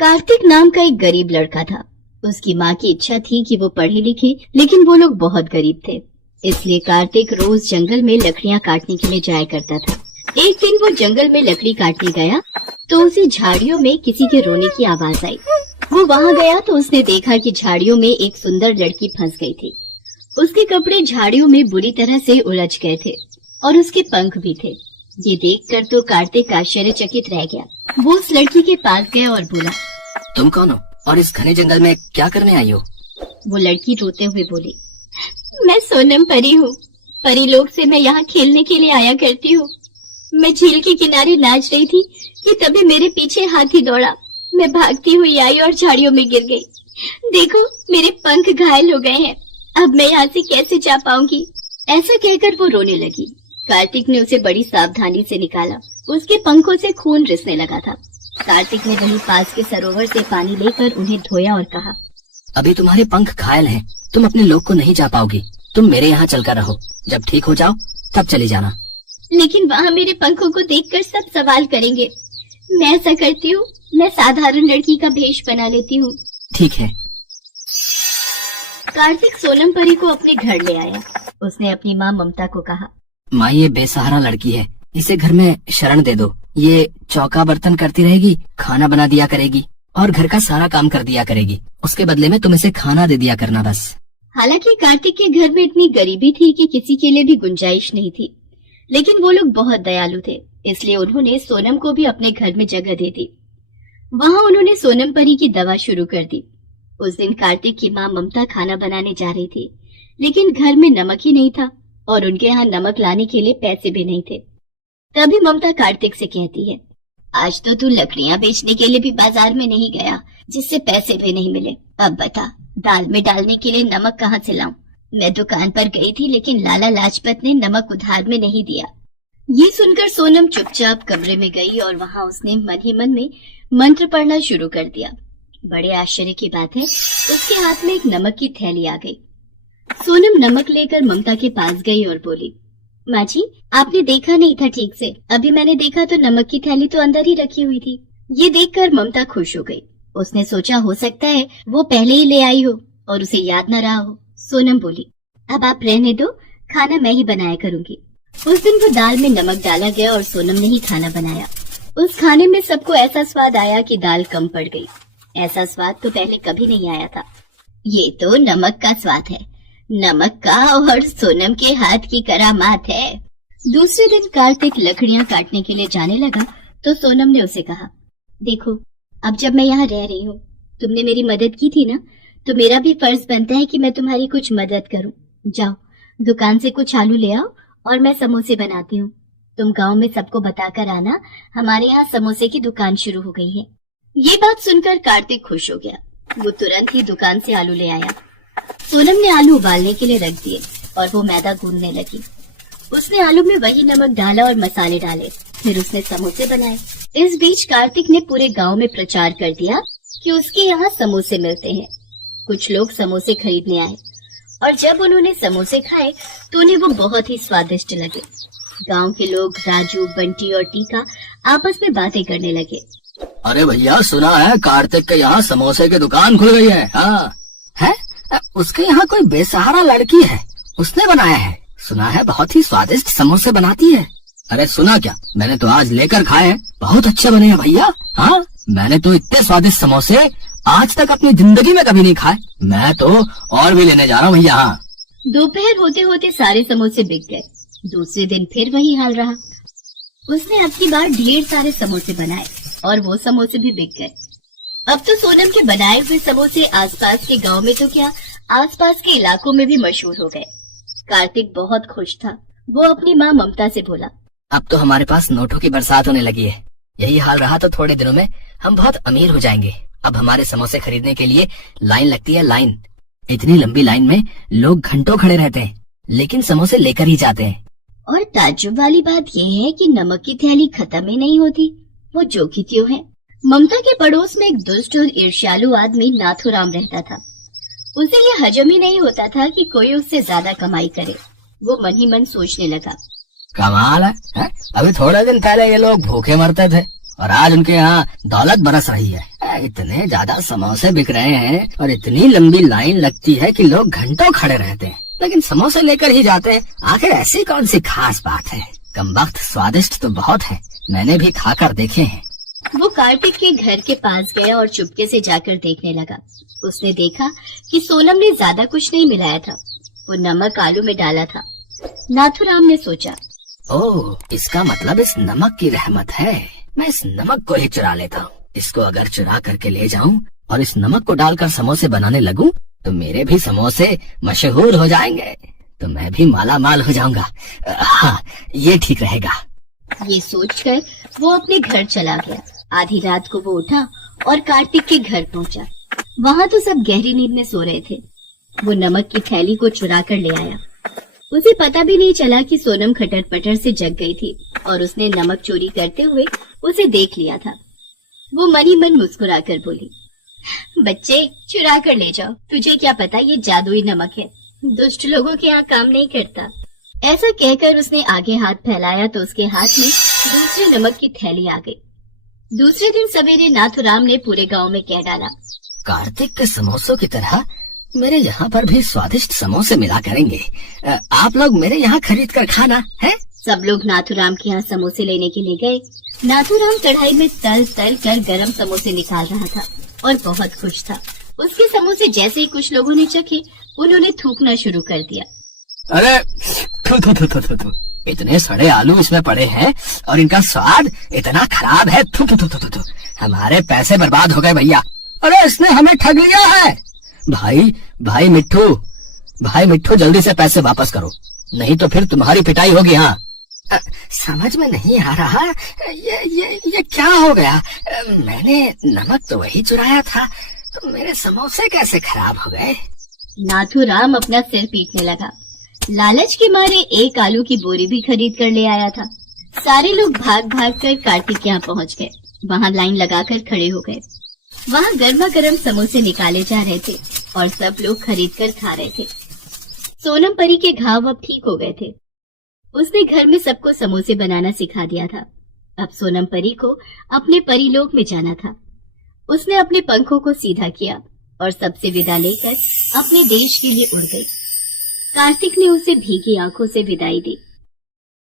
कार्तिक नाम का एक गरीब लड़का था। उसकी माँ की इच्छा थी कि वो पढ़े लिखे, लेकिन वो लोग बहुत गरीब थे। इसलिए कार्तिक रोज जंगल में लकड़ियाँ काटने के लिए जाया करता था। एक दिन वो जंगल में लकड़ी काटने गया तो उसे झाड़ियों में किसी के रोने की आवाज आई। वो वहाँ गया तो उसने देखा कि झाड़ियों में एक सुंदर लड़की फंस गई थी। उसके कपड़े झाड़ियों में बुरी तरह से उलझ गए थे और उसके पंख भी थे। ये देखकर तो कार्तिक आश्चर्यचकित रह गया। वो उस लड़की के पास गया और बोला, तुम कौन हो और इस घने जंगल में क्या करने आई हो? वो लड़की रोते हुए बोली, मैं सोनम परी हूँ। परी लोग से मैं यहाँ खेलने के लिए आया करती हूँ। मैं झील के किनारे नाच रही थी कि तभी मेरे पीछे हाथी दौड़ा। मैं भागती हुई आई और झाड़ियों में गिर गई। देखो, मेरे पंख घायल हो गए हैं। अब मैं यहाँ से कैसे जा पाऊंगी? ऐसा कहकर वो रोने लगी। कार्तिक ने उसे बड़ी सावधानी से निकाला। उसके पंखों से खून रिसने लगा था। कार्तिक ने वहीं पास के सरोवर से पानी लेकर उन्हें धोया और कहा, अभी तुम्हारे पंख घायल हैं, तुम अपने लोग को नहीं जा पाओगी। तुम मेरे यहाँ चलकर रहो, जब ठीक हो जाओ तब चली जाना। लेकिन वहाँ मेरे पंखों को देखकर सब सवाल करेंगे। मैं ऐसा करती हूँ, मैं साधारण लड़की का भेष बना लेती हूँ। ठीक है। कार्तिक सोनम परी को अपने घर ले आया। उसने अपनी माँ ममता को कहा, माँ, ये बेसहारा लड़की है, इसे घर में शरण दे दो। ये चौका बर्तन करती रहेगी, खाना बना दिया करेगी और घर का सारा काम कर दिया करेगी। उसके बदले में तुम इसे खाना दे दिया करना बस। हालांकि कार्तिक के घर में इतनी गरीबी थी कि किसी के लिए भी गुंजाइश नहीं थी, लेकिन वो लोग बहुत दयालु थे, इसलिए उन्होंने सोनम को भी अपने घर में जगह दे दी। वहाँ उन्होंने सोनम परी की दवा शुरू कर दी। उस दिन कार्तिक की माँ ममता खाना बनाने जा रही थी, लेकिन घर में नमक ही नहीं था और उनके यहाँ नमक लाने के लिए पैसे भी नहीं थे। तभी ममता कार्तिक से कहती है, आज तो तू लकड़ियाँ बेचने के लिए भी बाजार में नहीं गया, जिससे पैसे भी नहीं मिले। अब बता, दाल में डालने के लिए नमक कहाँ से लाऊं? मैं दुकान पर गई थी, लेकिन लाला लाजपत ने नमक उधार में नहीं दिया। ये सुनकर सोनम चुपचाप कमरे में गई और वहाँ उसने मन ही मन में मंत्र पढ़ना शुरू कर दिया। बड़े आश्चर्य की बात है, उसके हाथ में एक नमक की थैली आ गई। सोनम नमक लेकर ममता के पास गई और बोली, माँ जी, आपने देखा नहीं था ठीक से। अभी मैंने देखा तो नमक की थैली तो अंदर ही रखी हुई थी। ये देखकर ममता खुश हो गई। उसने सोचा हो सकता है वो पहले ही ले आई हो और उसे याद न रहा हो। सोनम बोली, अब आप रहने दो, खाना मैं ही बनाया करूंगी। उस दिन वो दाल में नमक डाला गया और सोनम ने ही खाना बनाया। उस खाने में सबको ऐसा स्वाद आया कि दाल कम पड़ गई। ऐसा स्वाद तो पहले कभी नहीं आया था। ये तो नमक का स्वाद है, नमक का, और सोनम के हाथ की करामात है। दूसरे दिन कार्तिक लकड़ियाँ काटने के लिए जाने लगा तो सोनम ने उसे कहा, देखो, अब जब मैं यहाँ रह रही हूँ, तुमने मेरी मदद की थी ना, तो मेरा भी फर्ज बनता है कि मैं तुम्हारी कुछ मदद करूँ। जाओ, दुकान से कुछ आलू ले आओ और मैं समोसे बनाती हूँ। तुम गांव में सबको बताकर आना, हमारे यहाँ समोसे की दुकान शुरू हो गई है। ये बात सुनकर कार्तिक खुश हो गया। वो तुरंत ही दुकान से आलू ले आया। सोनम ने आलू उबालने के लिए रख दिए और वो मैदा गूंदने लगी। उसने आलू में वही नमक डाला और मसाले डाले, फिर उसने समोसे बनाए। इस बीच कार्तिक ने पूरे गांव में प्रचार कर दिया कि उसके यहाँ समोसे मिलते हैं। कुछ लोग समोसे खरीदने आए और जब उन्होंने समोसे खाए तो उन्हें वो बहुत ही स्वादिष्ट लगे। गांव के लोग राजू, बंटी और टीका आपस में बातें करने लगे। अरे भैया, सुना है कार्तिक के यहाँ समोसे की दुकान खुल गई है। हाँ है, उसके यहाँ कोई बेसहारा लड़की है, उसने बनाया है। सुना है बहुत ही स्वादिष्ट समोसे बनाती है। अरे सुना क्या, मैंने तो आज लेकर खाए हैं, बहुत अच्छे बने हैं भैया। हाँ, मैंने तो इतने स्वादिष्ट समोसे आज तक अपनी जिंदगी में कभी नहीं खाए। मैं तो और भी लेने जा रहा हूँ भैया। हाँ। दोपहर होते होते सारे समोसे बिक गए। दूसरे दिन फिर वही हाल रहा। उसने अब की बार ढेर सारे समोसे बनाए और वो समोसे भी बिक गए। अब तो सोनम के बनाए हुए समोसे आसपास के गांव में तो क्या, आसपास के इलाकों में भी मशहूर हो गए। कार्तिक बहुत खुश था। वो अपनी माँ ममता से बोला, अब तो हमारे पास नोटों की बरसात होने लगी है। यही हाल रहा तो थोड़े दिनों में हम बहुत अमीर हो जाएंगे। अब हमारे समोसे खरीदने के लिए लाइन लगती है, लाइन। इतनी लंबी लाइन में लोग घंटों खड़े रहते हैं, लेकिन समोसे लेकर ही जाते हैं। और ताज्जुब वाली बात यह है कि नमक की थैली खत्म ही नहीं होती, वो जो की त्यों है। ममता के पड़ोस में एक दुष्ट और ईर्ष्यालु आदमी नाथुराम रहता था। उसे ये हजम ही नहीं होता था कि कोई उससे ज्यादा कमाई करे। वो मन ही मन सोचने लगा, कमाल है? अभी थोड़े दिन पहले ये लोग भूखे मरते थे और आज उनके यहाँ दौलत बरस रही है। इतने ज्यादा समोसे बिक रहे हैं और इतनी लंबी लाइन लगती है कि लोग घंटों खड़े रहते हैं, लेकिन समोसे लेकर ही जाते हैं। आखिर ऐसी कौन सी खास बात है? कमबख्त, स्वादिष्ट तो बहुत है, मैंने भी खाकर देखे हैं। वो कार्तिक के घर के पास गया और चुपके से जाकर देखने लगा। उसने देखा कि सोनम ने ज्यादा कुछ नहीं मिलाया था, वो नमक आलू में डाला था। नाथुराम ने सोचा, ओह, इसका मतलब इस नमक की रहमत है। मैं इस नमक को ही चुरा लेता हूँ। इसको अगर चुरा करके ले जाऊं और इस नमक को डालकर समोसे बनाने लगूं, तो मेरे भी समोसे मशहूर हो जाएंगे, तो मैं भी माला माल हो जाऊंगा। हाँ, ये ठीक रहेगा। ये सोचकर वो अपने घर चला गया। आधी रात को वो उठा और कार्तिक के घर पहुंचा। वहाँ तो सब गहरी नींद में सो रहे थे। वो नमक की थैली को चुरा कर ले आया। उसे पता भी नहीं चला कि सोनम खटर पटर से जग गई थी और उसने नमक चोरी करते हुए उसे देख लिया था। वो मन ही मन मुस्कुराकर बोली, बच्चे, चुरा कर ले जाओ, तुझे क्या पता ये जादुई नमक है, दुष्ट लोगों के यहाँ काम नहीं करता। ऐसा कहकर उसने आगे हाथ फैलाया तो उसके हाथ में दूसरे नमक की थैली आ गई। दूसरे दिन सवेरे नाथुराम ने पूरे गांव में कह डाला, कार्तिक के समोसों की तरह मेरे यहाँ पर भी स्वादिष्ट समोसे मिला करेंगे। आप लोग मेरे यहाँ खरीद कर खाना है। सब लोग नाथुराम के यहाँ समोसे लेने के लिए गए। नाथुराम कढ़ाई में तल तल कर गरम समोसे निकाल रहा था और बहुत खुश था। उसके समोसे जैसे ही कुछ लोगों ने चखे, उन्होंने थूकना शुरू कर दिया। अरे थू थू थू थू थू थू, इतने सड़े आलू इसमें पड़े हैं और इनका स्वाद इतना खराब है। थू थू थू थू थू, हमारे पैसे बर्बाद हो गए भैया। अरे इसने हमें ठग लिया है। भाई मिट्ठू, जल्दी से पैसे वापस करो, नहीं तो फिर तुम्हारी पिटाई होगी। हाँ, समझ में नहीं आ रहा ये क्या हो गया। मैंने नमक तो वही चुराया था, तो मेरे समोसे कैसे खराब हो गए। नाथुराम अपना सिर पीटने लगा। लालच के मारे एक आलू की बोरी भी खरीद कर ले आया था। सारे लोग भाग भाग कर कार्तिक के यहाँ पहुँच गए। वहाँ लाइन लगाकर खड़े हो गए। वहाँ गर्मा गर्म समोसे निकाले जा रहे थे और सब लोग खरीद कर खा रहे थे। सोनम परी के घाव अब ठीक हो गए थे। उसने घर में सबको समोसे बनाना सिखा दिया था। अब सोनम परी को अपने परीलोक में जाना था। उसने अपने पंखों को सीधा किया और सबसे विदा लेकर अपने देश के लिए उड़ गई। कार्तिक ने उसे भीगी आंखों से विदाई दी।